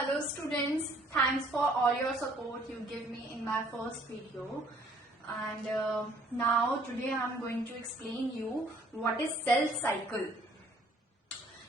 Hello students, thanks for all your support you give me in my first video. And now today I am going to explain you what is cell cycle.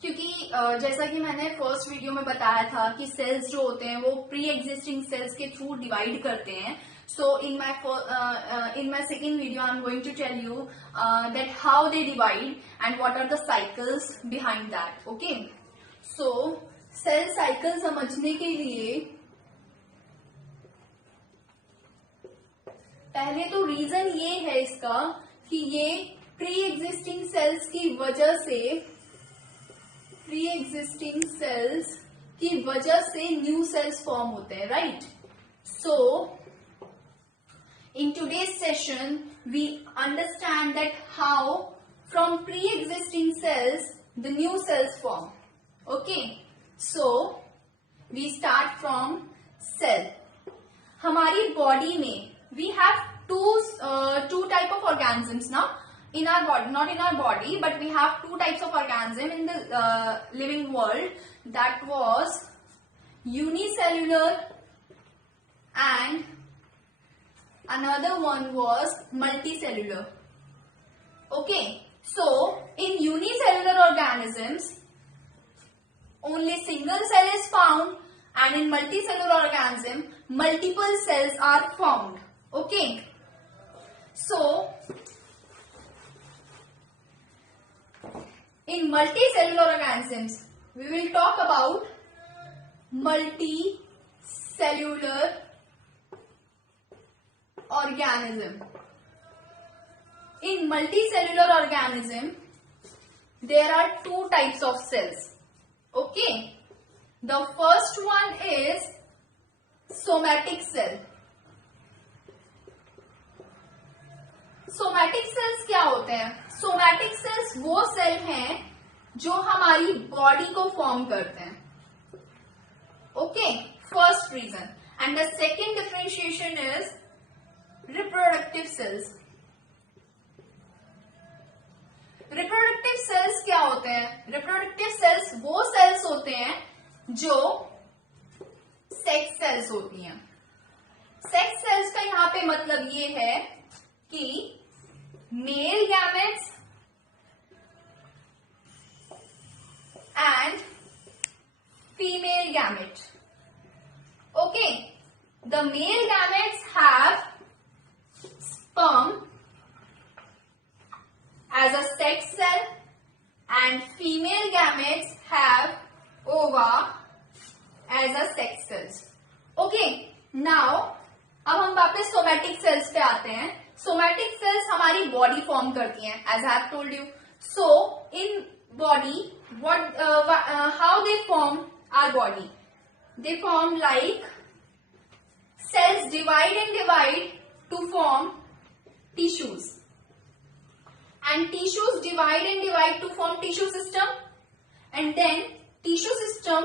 क्योंकि जैसा कि मैंने first video में बताया था कि sales जो होते हैं वो प्री एग्जिस्टिंग सेल्स के थ्रू डिवाइड करते हैं. So in my second video I am going to tell you that how they divide and what are the cycles behind that. Okay, so cell cycle समझने के लिए पहले तो reason ये है इसका कि ये प्री एग्जिस्टिंग सेल्स की वजह से न्यू सेल्स फॉर्म होते हैं, right. So in today's session we understand that how from pre existing cells the new cells form. Okay, so we start from cell. हमारी बॉडी में we have two type of organisms now in our body, not in our body, but we have two types of organism in the living world. That was unicellular and another one was multicellular. Okay, so in unicellular organisms only single cell is found, and in multicellular organism multiple cells are found. Okay, so in multicellular organisms we will talk about multicellular organism. In multicellular organism there are two types of cells. Okay, the first one is somatic cell. Somatic cells क्या होते हैं? Somatic cells वो cell हैं जो हमारी body को form करते हैं. Okay, first reason. And the second differentiation is reproductive cells. Reproductive cells क्या होते हैं? रिप्रोडक्टिव सेल्स वो सेल्स होते हैं जो सेक्स सेल्स होती हैं. सेक्स सेल्स का यहां पे मतलब ये है कि male gametes and female gamete. Okay, the male gametes have sperm as a sex cell and female gametes have ova as a sex cells. Okay, now अब हम वापस सोमैटिक सेल्स पे आते हैं. सोमैटिक सेल्स हमारी बॉडी फॉर्म करती हैं, as I have told you. So in body how they form our body? They form like cells divide to form tissues. And tissues divide to form tissue system, and then tissue system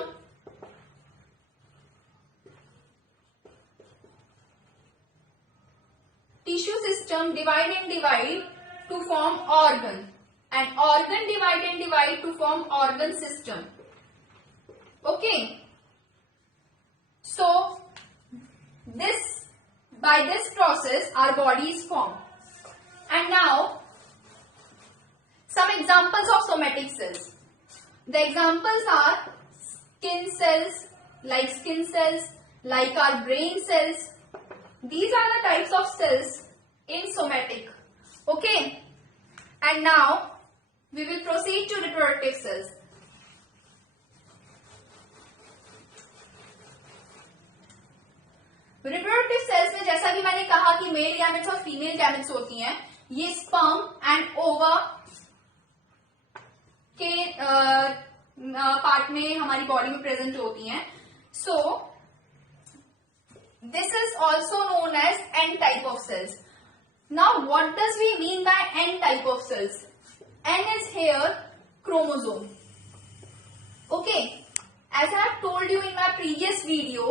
divide to form organ, and organ divide to form organ system. Okay, so by this process our body is formed. And now some examples of somatic cells. The examples are skin cells, like our brain cells. These are the types of cells in somatic. Okay, and now we will proceed to reproductive cells. Reproductive cells में जैसा कि मैंने कहा कि male gametes और female gametes होती हैं. ये स्पर्म एंड ओवा के पार्ट में हमारी बॉडी में प्रेजेंट होती हैं. So this is also known as n type of cells. Now what does we mean by n type of cells? N is here chromosome. Okay, as I have told you in my previous video,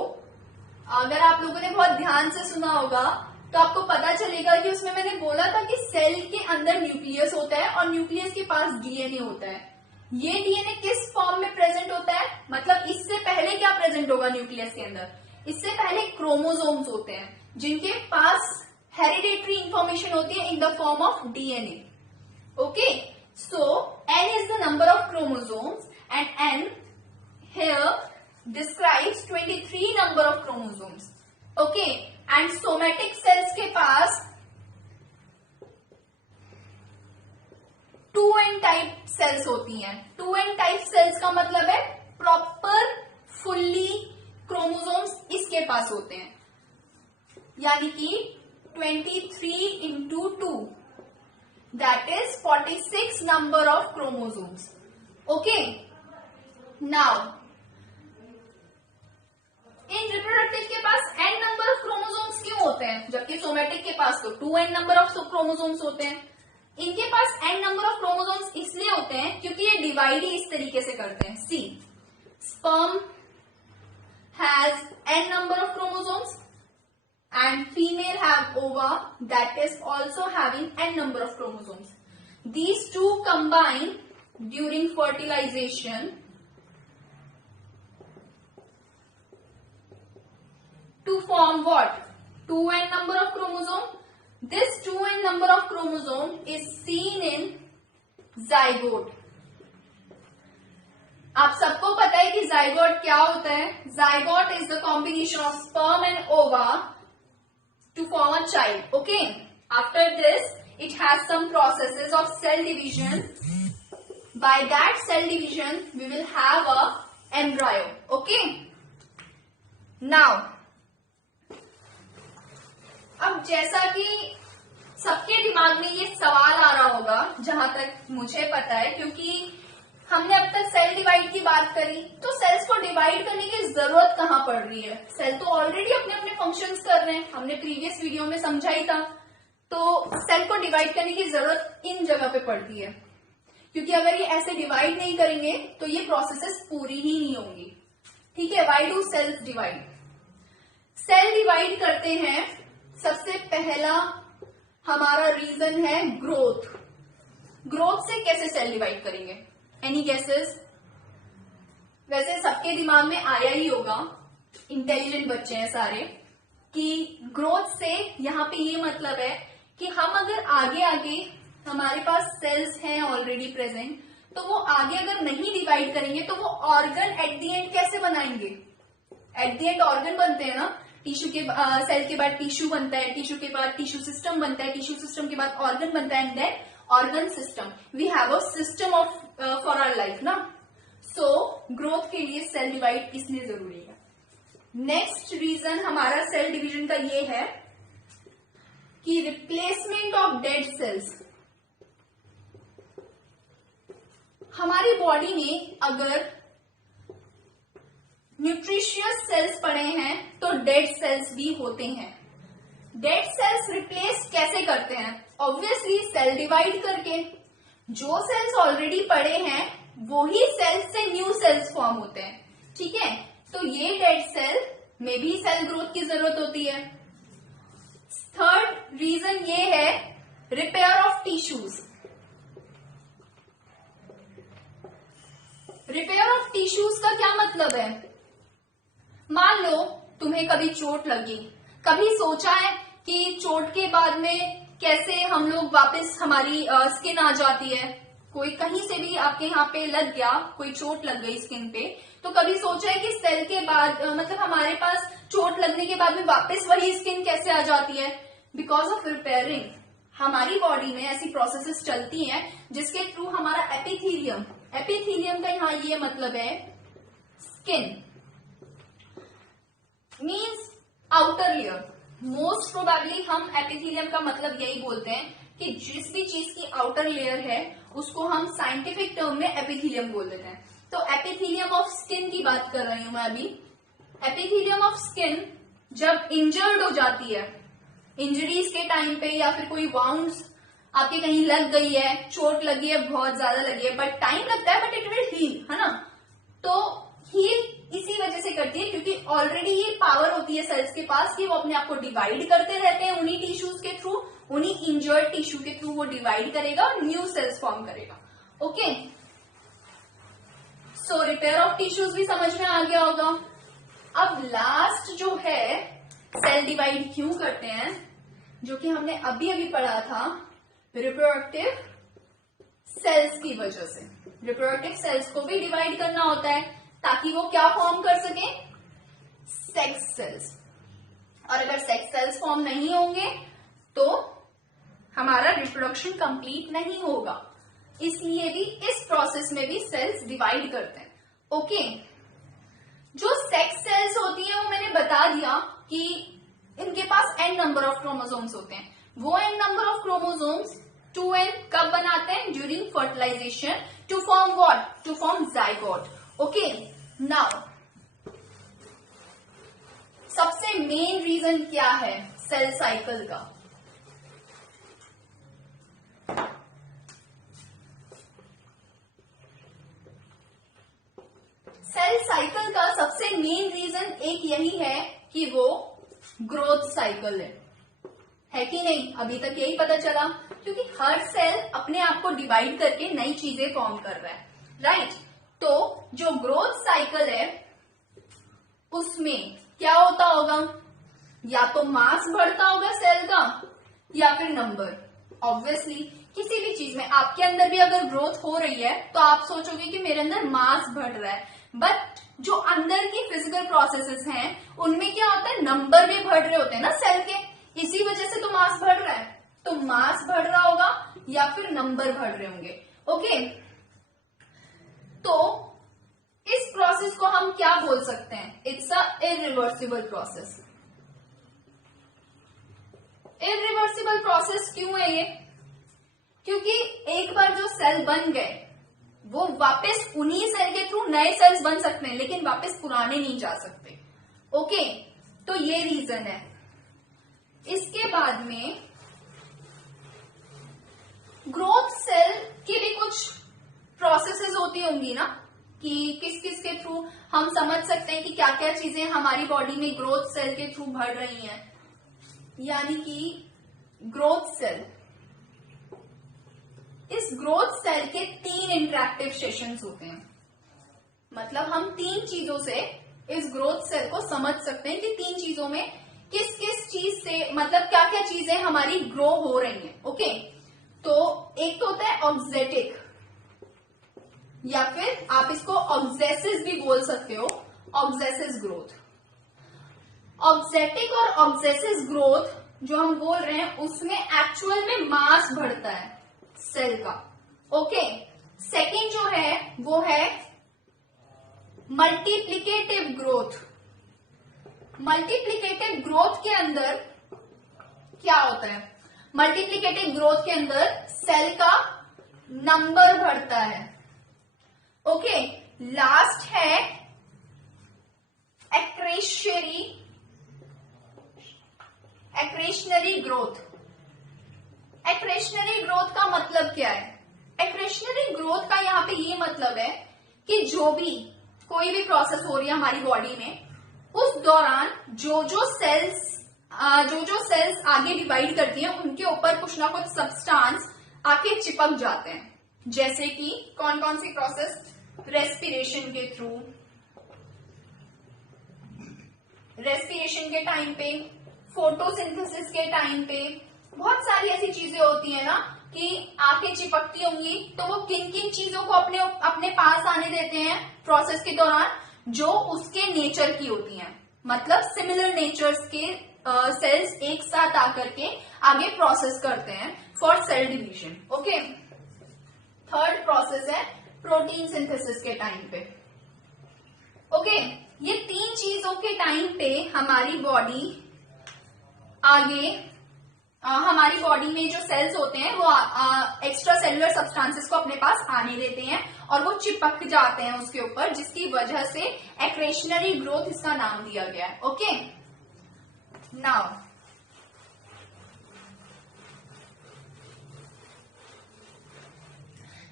अगर आप लोगों ने बहुत ध्यान से सुना होगा तो आपको पता चलेगा कि उसमें मैंने बोला था कि सेल के अंदर न्यूक्लियस होता है और न्यूक्लियस के पास डीएनए होता है. ये डीएनए किस फॉर्म में प्रेजेंट होता है? मतलब इससे पहले क्या प्रेजेंट होगा न्यूक्लियस के अंदर, इससे पहले क्रोमोसोम्स होते हैं जिनके पास हेरिडेटरी इंफॉर्मेशन होती है in the form of DNA. Okay, so n is the number of chromosomes and n here describes 23 number of chromosomes. Okay, and somatic cells के पास 2n टाइप सेल्स होती हैं. 2n टाइप सेल्स का मतलब है proper fully chromosomes इसके पास होते हैं, यानी कि 23 into 2 that is 46 number of chromosomes. Okay, now in reproductive के पास n नंबर ऑफ क्रोमोसोम्स क्यों होते हैं, जबकि सोमेटिक के पास तो 2n नंबर ऑफ क्रोमोसोम्स होते हैं. इनके पास n नंबर ऑफ क्रोमोसोम्स इसलिए होते हैं क्योंकि ये डिवाइड ही इस तरीके से करते हैं. See, sperm has n number of chromosomes and female have ova that is also having n number of chromosomes. These two combine during fertilization to form what? 2n number of chromosome. This 2n number of chromosome is seen in zygote. आप सबको पता है कि zygote क्या होता है. Zygote is the combination of sperm and ova to form a child. Okay, after this it has some processes of cell division. By that cell division we will have a embryo. Okay, now अब जैसा कि सबके दिमाग में ये सवाल आ रहा होगा, जहां तक मुझे पता है, क्योंकि हमने अब तक सेल डिवाइड की बात करी, तो सेल्स को डिवाइड करने की जरूरत कहां पड़ रही है. सेल तो ऑलरेडी अपने अपने फंक्शंस कर रहे हैं, हमने प्रीवियस वीडियो में समझा ही था. तो सेल को डिवाइड करने की जरूरत इन जगह पे पड़ती है, क्योंकि अगर ये ऐसे डिवाइड नहीं करेंगे तो ये प्रोसेसेस पूरी ही नहीं होंगी. ठीक है, why do cells divide? Cell divide करते हैं, सबसे पहला हमारा रीजन है ग्रोथ. ग्रोथ से कैसे सेल डिवाइड करेंगे? Any guesses? वैसे सबके दिमाग में आया ही होगा, इंटेलिजेंट बच्चे हैं सारे, कि ग्रोथ से यहाँ पे ये मतलब है कि हम अगर आगे आगे हमारे पास सेल्स हैं ऑलरेडी प्रेजेंट, तो वो आगे अगर नहीं डिवाइड करेंगे तो वो ऑर्गन एट द एंड कैसे बनाएंगे? एट द एंड ऑर्गन बनते हैं ना. टिश्यू के सेल के बाद टिश्यू बनता है, टिश्यू के बाद टिश्यू सिस्टम बनता है, टिश्यू सिस्टम के बाद ऑर्गन बनता है, and then organ system. We have a system of for our life ना. सो ग्रोथ के लिए सेल डिवाइड इसलिए जरूरी है. नेक्स्ट रीजन हमारा सेल डिवीजन का ये है कि रिप्लेसमेंट ऑफ डेड सेल्स. हमारी बॉडी में अगर न्यूट्रिशियस सेल्स पड़े हैं तो डेड सेल्स भी होते हैं. डेड सेल्स रिप्लेस कैसे करते हैं? ऑब्वियसली सेल डिवाइड करके. जो सेल्स ऑलरेडी पड़े हैं वो ही सेल्स से न्यू सेल्स फॉर्म होते हैं. ठीक है, तो ये डेड सेल में भी सेल ग्रोथ की जरूरत होती है. थर्ड रीजन ये है repair of tissues. Repair of tissues का क्या मतलब है? मान लो तुम्हें कभी चोट लगी, कभी सोचा है कि चोट के बाद में कैसे हम लोग वापस हमारी स्किन आ जाती है? कोई कहीं से भी आपके यहाँ पे लग गया, कोई चोट लग गई स्किन पे, तो कभी सोचा है कि सेल के बाद मतलब हमारे पास चोट लगने के बाद में वापस वही स्किन कैसे आ जाती है? Because of repairing. हमारी बॉडी में ऐसी प्रोसेसेस चलती हैं जिसके थ्रू हमारा एपिथेलियम, एपिथेलियम का यहाँ ये मतलब है skin means outer layer. Most probably हम एपिथेलियम का मतलब यही बोलते हैं कि जिस भी चीज की आउटर लेयर है उसको हम साइंटिफिक टर्म में एपिथेलियम बोल देते हैं. तो एपिथेलियम ऑफ स्किन की बात कर रही हूं मैं अभी. एपिथेलियम ऑफ स्किन जब इंजर्ड हो जाती है, इंजरीज के टाइम पे, या फिर कोई वाउंड्स आपके कहीं लग गई है, चोट लगी है, बहुत ज्यादा लगी है, बट टाइम लगता है, बट इट विल हील, है ना. तो हील इसी वजह से करती है क्योंकि ऑलरेडी ये पावर होती है सेल्स के पास कि वो अपने आप को डिवाइड करते रहते हैं उन्हीं टिश्यूज के थ्रू, उन्हीं इंजर्ड टिश्यू के थ्रू वो डिवाइड करेगा और न्यू सेल्स फॉर्म करेगा. Okay, so repair of tissues भी समझ में आ गया होगा. अब लास्ट जो है सेल डिवाइड क्यों करते हैं, जो कि हमने अभी अभी पढ़ा था, रिप्रोडक्टिव सेल्स की वजह से। रिप्रोडक्टिव सेल्स को भी डिवाइड करना होता है ताकि वो क्या फॉर्म कर सके, सेक्स सेल्स। और अगर सेक्स सेल्स फॉर्म नहीं होंगे तो हमारा रिप्रोडक्शन कंप्लीट नहीं होगा, इसलिए भी इस प्रोसेस में भी सेल्स डिवाइड करते हैं। ओके, जो सेक्स सेल्स होती है वो मैंने बता दिया कि इनके पास n नंबर ऑफ क्रोमोसोम्स होते हैं। वो n number of chromosomes 2n कब बनाते हैं, during fertilisation, to form what, to form zygote. Okay, now सबसे मेन रीजन क्या है सेल साइकिल का, सेल साइकिल का सबसे मेन रीजन एक यही है कि वो ग्रोथ साइकिल है कि नहीं, अभी तक यही पता चला, क्योंकि हर सेल अपने आप को डिवाइड करके नई चीजें फॉर्म कर रहा है, राइट। तो जो ग्रोथ साइकिल है उसमें क्या होता होगा, या तो मास बढ़ता होगा सेल का या फिर नंबर। ऑब्वियसली किसी भी चीज में आपके अंदर भी अगर ग्रोथ हो रही है तो आप सोचोगे कि मेरे अंदर मास बढ़ रहा है, बट जो अंदर की फिजिकल प्रोसेसेस हैं उनमें क्या होता है, नंबर भी बढ़ रहे होते हैं ना सेल के, इसी वजह से तो मास बढ़ रहा है। तो मास बढ़ रहा होगा या फिर नंबर बढ़ रहे होंगे। ओके, तो इस प्रोसेस को हम क्या बोल सकते हैं, it's a irreversible process. Irreversible process क्यों है ये, क्योंकि एक बार जो सेल बन गए वो वापस उन्हीं सेल के थ्रू नए सेल्स बन सकते हैं, लेकिन वापस पुराने नहीं जा सकते। ओके, तो ये रीजन है। इसके बाद में ग्रोथ सेल की भी कुछ प्रोसेसेस होती होंगी ना, कि किस किस के थ्रू हम समझ सकते हैं कि क्या क्या चीजें हमारी बॉडी में ग्रोथ सेल के थ्रू बढ़ रही हैं। यानी कि ग्रोथ सेल, इस ग्रोथ सेल के 3 इंटरैक्टिव सेशंस होते हैं। मतलब हम 3 चीजों से इस ग्रोथ सेल को समझ सकते हैं कि 3 चीजों में किस किस चीज से, मतलब क्या क्या चीजें हमारी ग्रो हो रही हैं। ओके, तो एक तो होता है ऑक्जेटिक, या फिर आप इसको ऑक्जेसिस भी बोल सकते हो, ऑक्जेसिस ग्रोथ। ऑक्जेटिक और ऑक्जेसिस ग्रोथ जो हम बोल रहे हैं उसमें एक्चुअल में मास बढ़ता है सेल का। ओके, सेकंड जो है वो है मल्टीप्लिकेटिव ग्रोथ। मल्टीप्लिकेटिव ग्रोथ के अंदर क्या होता है, मल्टीप्लिकेटिव ग्रोथ के अंदर सेल का नंबर बढ़ता है। ओके, लास्ट है एक्रेशनरी ग्रोथ। एक्रेशनरी ग्रोथ का मतलब क्या है, एक्रेशनरी ग्रोथ का यहाँ पे ये मतलब है कि जो भी कोई भी प्रोसेस हो रही है हमारी बॉडी में, उस दौरान जो जो सेल्स आगे डिवाइड करती हैं उनके ऊपर कुछ ना कुछ सब्सटेंस आके चिपक जाते हैं। जैसे कि कौन कौन सी प्रोसेस, रेस्पिरेशन के थ्रू, रेस्पिरेशन के टाइम पे, फोटोसिंथेसिस के टाइम पे, बहुत सारी ऐसी चीजें होती है ना कि आके चिपकती होंगी। तो वो किन किन चीजों को अपने पास आने देते हैं प्रोसेस के दौरान, जो उसके नेचर की होती हैं, मतलब सिमिलर नेचर्स के सेल्स एक साथ आकर के आगे प्रोसेस करते हैं for sale division. Okay, third process है प्रोटीन सिंथेसिस के टाइम पे। ओके, ये 3 चीजों के टाइम पे हमारी बॉडी आगे, हमारी बॉडी में जो सेल्स होते हैं वो एक्स्ट्रा सेलुलर सब्सटेंसेस को अपने पास आने देते हैं और वो चिपक जाते हैं उसके ऊपर, जिसकी वजह से एक्रेशनरी ग्रोथ इसका नाम दिया गया है। ओके, नाउ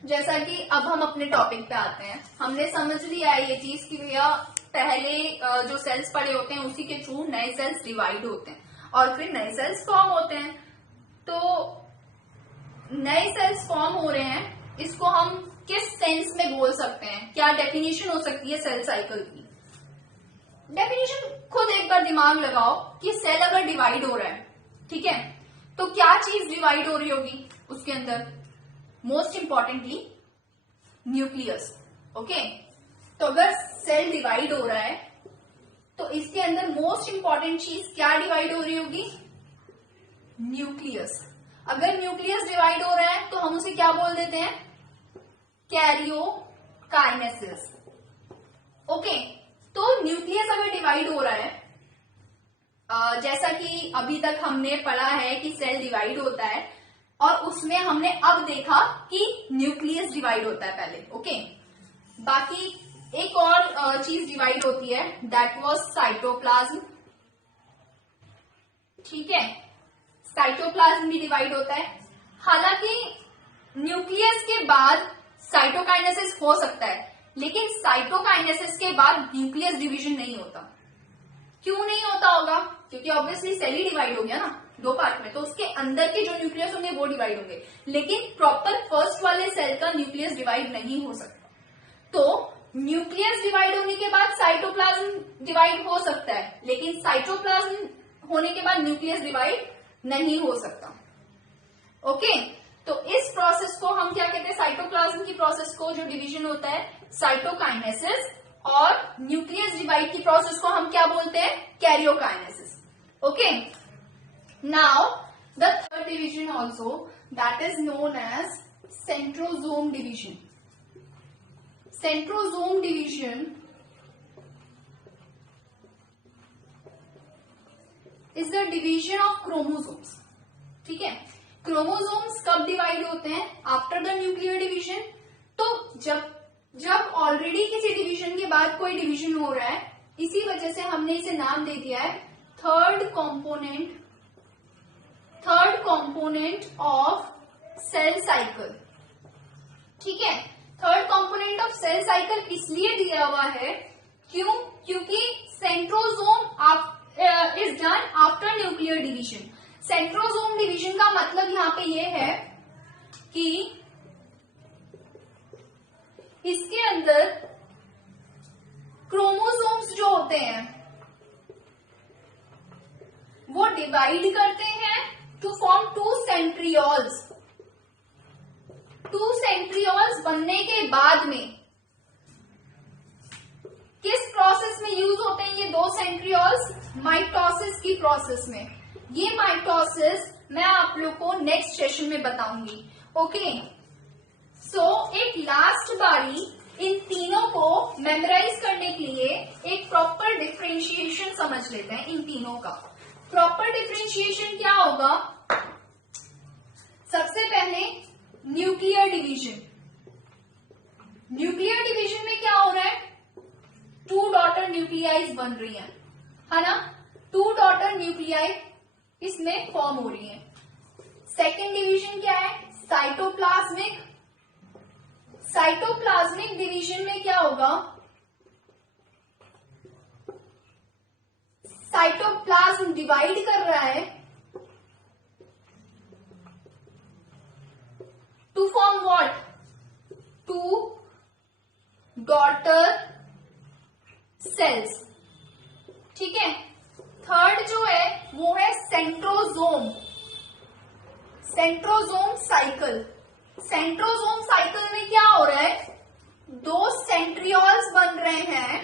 जैसा कि अब हम अपने टॉपिक पे आते हैं, हमने समझ लिया है ये चीज कि भैया पहले जो सेल्स पड़े होते हैं उसी के थ्रू नए सेल्स डिवाइड होते हैं और फिर नए सेल्स फॉर्म होते हैं। तो नए सेल्स फॉर्म हो रहे हैं, इसको हम किस सेंस में बोल सकते हैं, क्या डेफिनेशन हो सकती है सेल साइकिल की। डेफिनेशन खुद एक बार दिमाग लगाओ कि सेल अगर डिवाइड हो रहा है, ठीक है, तो क्या चीज डिवाइड हो रही होगी उसके अंदर? Most importantly nucleus. ओके, तो अगर सेल डिवाइड हो रहा है तो इसके अंदर मोस्ट इंपॉर्टेंट चीज क्या डिवाइड हो रही होगी? न्यूक्लियस। अगर न्यूक्लियस डिवाइड हो रहा है तो हम उसे क्या बोल देते हैं? कैरियोकाइनेसिस। ओके, तो न्यूक्लियस अगर डिवाइड हो रहा है, जैसा कि अभी तक हमने पढ़ा है कि सेल डिवाइड होता है और उसमें हमने अब देखा कि न्यूक्लियस डिवाइड होता है पहले। ओके, बाकी एक और चीज डिवाइड होती है, दैट वाज साइटोप्लाज्म। ठीक है, साइटोप्लाज्म भी डिवाइड होता है। हालांकि न्यूक्लियस के बाद साइटोकाइनेसिस हो सकता है, लेकिन साइटोकाइनेसिस के बाद न्यूक्लियस डिवीजन नहीं होता। क्यों नहीं होता होगा? क्योंकि ऑब्वियसली सेल ही डिवाइड हो गया ना दो पार्ट में, तो उसके अंदर के जो न्यूक्लियस होंगे वो डिवाइड होंगे, लेकिन प्रॉपर फर्स्ट वाले सेल का न्यूक्लियस डिवाइड नहीं हो सकता। तो न्यूक्लियस डिवाइड होने के बाद साइटोप्लाज्म डिवाइड हो सकता है, लेकिन साइटोप्लाज्म होने के बाद न्यूक्लियस डिवाइड नहीं हो सकता। ओके, तो इस प्रोसेस को हम क्या कहते हैं? साइटोप्लाज्म की प्रोसेस को, जो डिवीजन होता है, साइटोकाइनेसिस, और न्यूक्लियस डिवाइड की प्रोसेस को हम क्या बोलते हैं? Karyokinesis. Okay, now the third division also, that is known as centrosome division. Centrosome division is the division of chromosomes. ठीक है, क्रोमोसोम्स कब डिवाइड होते हैं? After the nuclear division. तो जब ऑलरेडी किसी डिवीजन के बाद कोई डिवीजन हो रहा है, इसी वजह से हमने इसे नाम दे दिया है third component of cell cycle. ठीक है, third component of cell cycle इसलिए दिया हुआ है क्योंकि centrosome is done after nuclear division. Centrosome division का मतलब यहां पे ये है कि इसके अंदर क्रोमोसोम्स जो होते हैं वो डिवाइड करते हैं to form two centrioles. Two centrioles बनने के बाद में किस प्रोसेस में यूज होते हैं ये दो सेंट्रियोल्स? माइटोसिस की प्रोसेस में। ये माइटोसिस मैं आप लोग को नेक्स्ट सेशन में बताऊंगी। ओके, सो एक लास्ट बारी इन तीनों को मेमोराइज करने के लिए एक प्रॉपर डिफरेंशिएशन समझ लेते हैं इन तीनों का। प्रॉपर डिफरेंशिएशन क्या होगा? सबसे पहले न्यूक्लियर डिवीजन। न्यूक्लियर डिवीजन में क्या हो रहा है? टू डॉटर न्यूक्लियाइज बन रही है ना? टू डॉटर न्यूक्लियाई इसमें फॉर्म हो रही है। सेकेंड डिवीजन क्या है? साइटोप्लाज्मिक। साइटोप्लाज्मिक डिवीजन में क्या होगा? साइटोप्लाज्म डिवाइड कर रहा है to form what? Two daughter cells. ठीक है, थर्ड जो है वो है centrosome. Centrosome cycle. Centrosome cycle में क्या हो रहा है? दो सेंट्रियोल्स बन रहे हैं।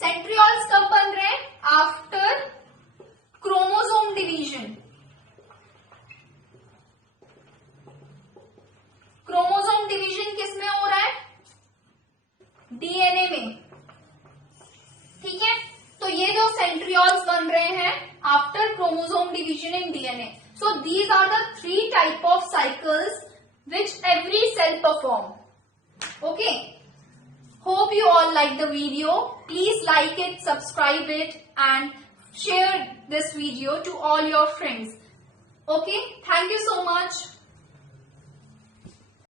सेंट्रियोल्स कब बन रहे हैं? After chromosome division. Chromosome division किस में हो रहा है? डीएनए में। ठीक है, तो ये जो सेंट्रियोल्स बन रहे हैं after chromosome division in DNA. So these are the three type of cycles which every cell perform. Okay, hope you all like the video. Please like it, subscribe it and share this video to all your friends. Okay, thank you so much.